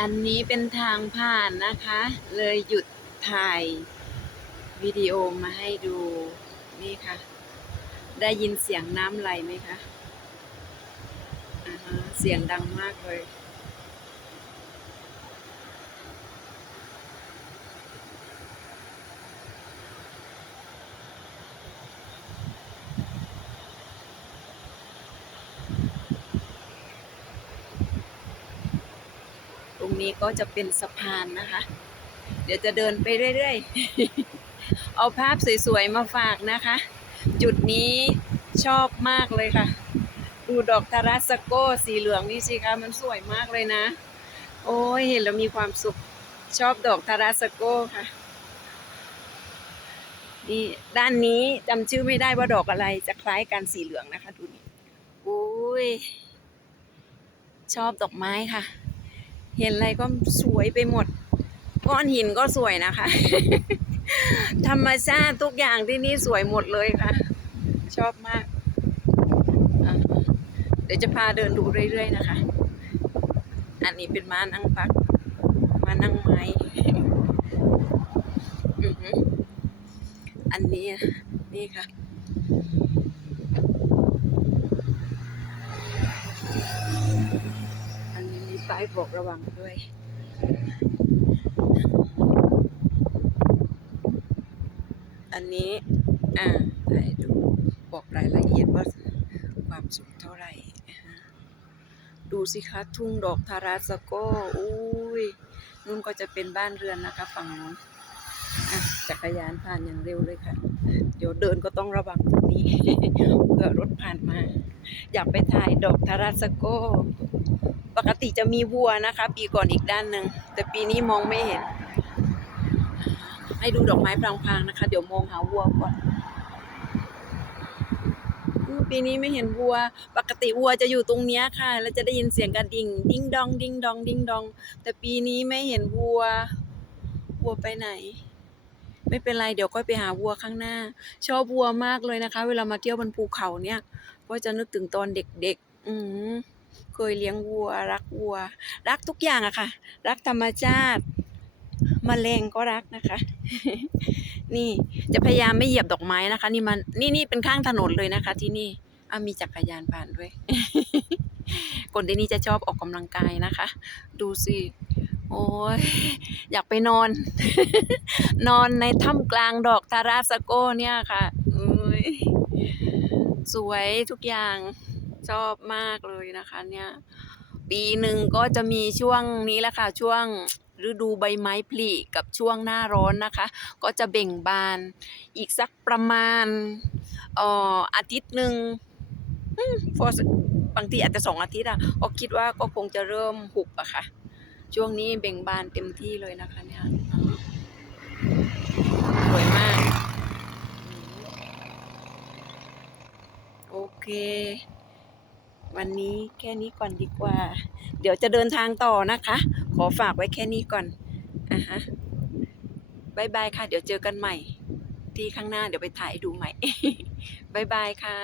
อันนี้เป็นทางผ่านนะคะ เลยหยุดถ่ายวิดีโอมาให้ดูนี่ค่ะ ได้ยินเสียงน้ำไหลไหมคะ เสียงดังมากเลย รงนี้ก็จะเป็นสะพานนะคะ เดี๋ยวจะเดินไปเรื่อยๆ เอาภาพสวยๆมาฝากนะคะ จุดนี้ชอบมากเลยค่ะ ดูดอกทาราสโกสีเหลืองนี่สิคะมันสวยมากเลยนะ โอ้ยเห็นแล้วมีความสุขชอบดอกทาราสโกค่ะนี่ด้านนี้จำชื่อไม่ได้ว่าดอกอะไรจะคล้ายกันสีเหลืองนะคะ ดูนี่โอ้ยชอบดอกไม้ค่ะ เห็นอะไรก็สวยไปหมด ก้อนหินก็สวยนะคะ ธรรมชาติทุกอย่างที่นี่สวยหมดเลยค่ะ ชอบมาก เดี๋ยวจะพาเดินดูเรื่อยๆนะคะ อันนี้เป็นม้านั่งพักม้านั่งไม้อันนี้นี่ค่ะ อันนี้ายบอกระวังด้วย อันนี้ อ่าให้ดูบอกรายละเอียดว่าความสูงเท่าไหร่ ดูสิคะทุ่งดอกทาราสโกอุ้ยนู่นก็จะเป็นบ้านเรือนนะคะฝั่งนู้นอะจักรยานผ่านอย่างเร็วเลยค่ะ เดี๋ยวเดินก็ต้องระวังตรงนี้เผื่อรถผ่านมา อยากไปถ่ายดอกทาราสโก ปกติจะมีวัวนะคะ ปีก่อนอีกด้านหนึ่งแต่ปีนี้มองไม่เห็น ให้ดูดอกไม้พลางๆนะคะ เดี๋ยวมองหาวัวก่อนปีนี้ไม่เห็นวัว ปกติวัวจะอยู่ตรงเนี้ยค่ะ แล้วจะได้ยินเสียงกระดิ่ง ดิ้งดอง ดิ้งดอง ดิ้งดอง แต่ปีนี้ไม่เห็นวัว วัวไปไหน ไม่เป็นไรเดี๋ยวค่อยไปหาวัวข้างหน้า ชอบวัวมากเลยนะคะ เวลามาเที่ยวบนภูเขาเนี่ย ก็จะนึกถึงตอนเด็กๆ อืม เคยเลี้ยงวัว รักวัว รักทุกอย่างอะค่ะ รักธรรมชาติมแมลงก็รักนะคะ นี่จะพยายามไม่เหยียบดอกไม้นะคะ นี่มันนี่นี่เป็นข้างถนนเลยนะคะ ที่นี่อะมีจักรยานผ่านด้วย คนที่นี่จะชอบออกกำลังกายนะคะ ดูสิโอ้ยอยากไปนอน นอนในถ้ำกลางดอกทาราสโกเนี่ยค่ะสวยทุกอย่าง ชอบมากเลยนะคะเนี่ย ปีหนึ่งก็จะมีช่วงนี้แหละค่ะ ช่วงฤดูใบไม้ผลิกับช่วงหน้าร้อนนะคะ ก็จะเบ่งบานอีกสักประมาณเอ่ออาทิตย์หนึ่งบางทีอาจจะสองอาทิตย์อะก็คิดว่าก็คงจะเริ่มหุบอะค่ะ ช่วงนี้เบ่งบานเต็มที่เลยนะคะเนี่ยสวยมาก โอเค วันนี้แค่นี้ก่อนดีกว่า เดี๋ยวจะเดินทางต่อนะคะ ขอฝากไว้แค่นี้ก่อนอะฮะบายบายค่ะ เดี๋ยวเจอกันใหม่ ที่ข้างหน้าเดี๋ยวไปถ่ายดูใหม่บายบายค่ะ